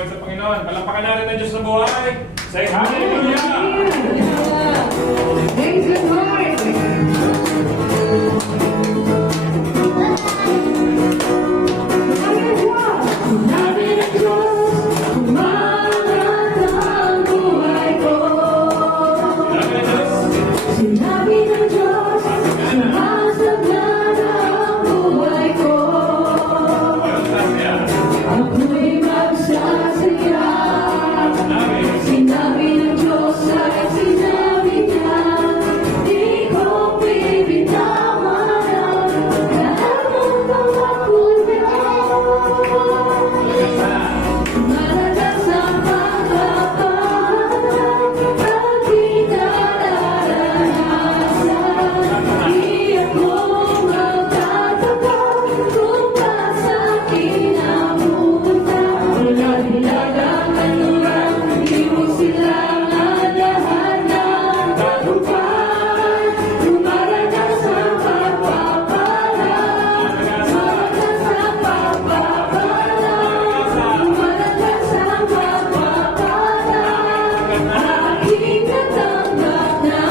Pumawin sa Panginoon. Palampakan natin ang Diyos sa buhay. Say hallelujah! Thank you, Lord. Sinabi ng Diyos, umangat ang buhay ko. Sinabi ng Diyos, sumasagad ang buhay ko. Ako'y magsasaya. Sinabi ng Diyos ay sinabi niya, di ko bibitawan ang lahat ng pangako niya. Malakas ang pagkapangarap at pinararanasan. Di ako magtataka kung nasa'kin ang pupunta. Wala nilalangan lulang, di mo silang adahan ng tagumpay. Lumalakas ang pagpapala, malakas ang pagpapala, lumalakas ang pagpapala, aking natanggap na.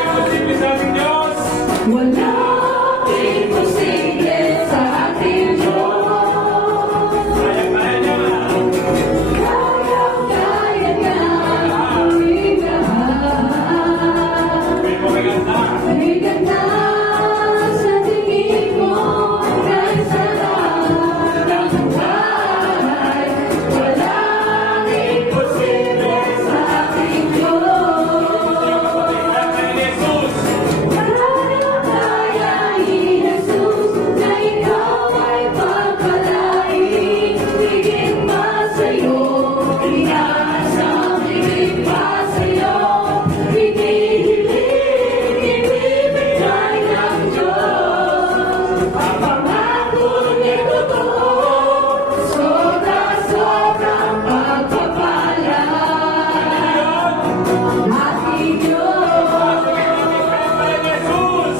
Imposible sa ating Diyos. Walang imposible sa ating Diyos. Kaya-kaya niya. Kaya-kaya niya ang lahat. May kumaganda. Bigat na sa tingin mo kay sarap ng buhay. Walang imposible sa ating Diyos. Kaya ni Jesus. Kaya ni Jesus na ikaw ay pagpalain. Higit pa sa'yo, inaasang higit pa sa'yo. Hinihiling, ibibigay ng Diyos. Ang pangako niya totoo, sobra-sobrang pagpapala. Ating Diyos. Kaya ni Jesus.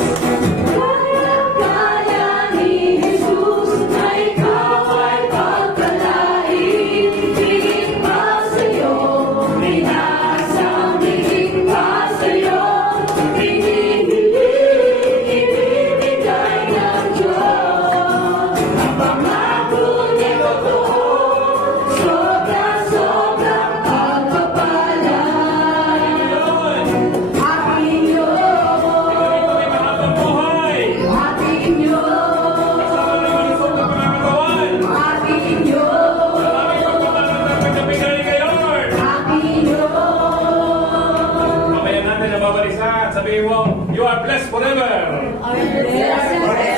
Kaya ni Jesus na ikaw ay pagpalain. Higit pa sa'yo, inaasang higit pa sa'yo. Hinihiling, ibibigay ng Diyos. Ang pangako niya totoo, sobra-sobrang pagpapala. Ating Diyos. May mahabang buhay. Ating Diyos. Kasama ng malusog na pangangalawan. Ating Diyos. Maraming pagpapalaman na bigay kayo, Lord. Ating Diyos. Mamaya natin nababalisan. Sabihin mo, you are blessed forever. Blessed